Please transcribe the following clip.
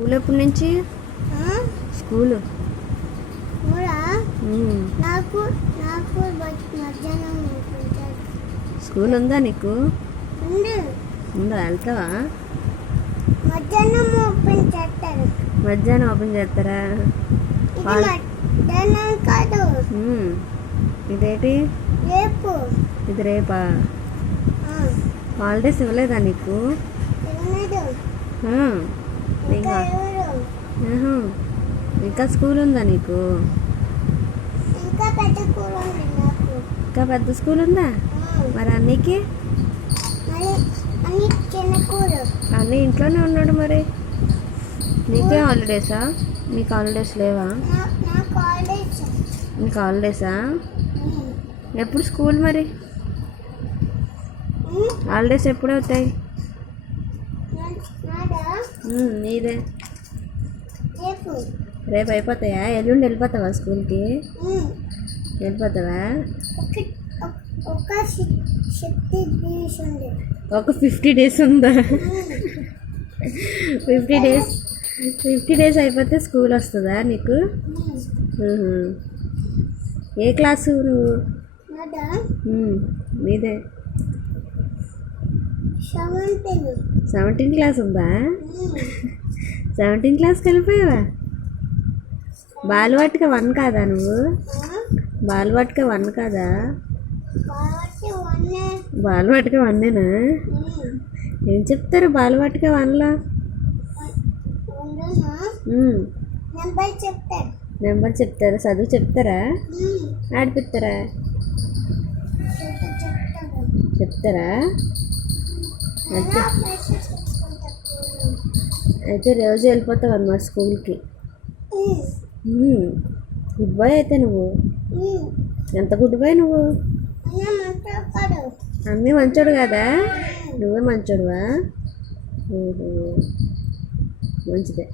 School ఎప్పటి నుంచి? School. నాకు నాకు మధ్యాహ్నం స్కూల్ ఉందా నీకు? ఉంది. వెళ్తావా? మధ్యాహ్నం ఓపెన్ చేస్తారు. మధ్యాహ్నం ఓపెన్ చేస్తారా? కాదు. ఇదేంటి? రేపు. ఇది రేపా? హాలిడేస్ ఇవ్వలేదా నీకు. ఇంకా? ఇంకా స్కూల్ ఉందా నీకు? ఇంకా పెద్ద స్కూల్ ఉందా మరి అన్నీకి? అన్ని ఇంట్లోనే ఉన్నాడు మరి. నీకే హాలిడేసా? నీకు హాలిడేస్ లేవా? నీకు హాలిడేసా. ఎప్పుడు స్కూల్ మరి? హాలిడేస్ ఎప్పుడు అవుతాయి నాదా. రేపు. అయిపోతాయా? ఎల్లుండి వెళ్ళిపోతావా స్కూల్కి? వెళ్ళిపోతావా? ఒక ఫిఫ్టీ డేస్ ఉందా. ఫిఫ్టీ డేస్ ఫిఫ్టీ డేస్ అయిపోతే స్కూల్ వస్తుందా నీకు. ఏ క్లాసు నువ్వు? నాదా. నీదే సెవెంటీన్ క్లాస్ ఉందా? సెవెంటీన్ క్లాస్కి వెళ్ళిపోయావా? బాలువాటిక వన్ కాదా నువ్వు? బాలువాటిక వన్ కాదా? బాలువాటిక వన్నేనా ఏం చెప్తారు బాలువాటిక వన్లో నెంబర్ చెప్తారు చెప్తారా? చదువు చెప్తారా? ఆడిపిస్తారా? చెప్తారా? అయితే రోజు వెళ్ళిపోతావు అన్నమాట స్కూల్కి. గుడ్ బాయ్ అయితే నువ్వు. ఎంత గుడ్ బాయ్ నువ్వు? అన్నీ మంచోడు కదా? నువ్వే మంచోడువా? మంచిదే.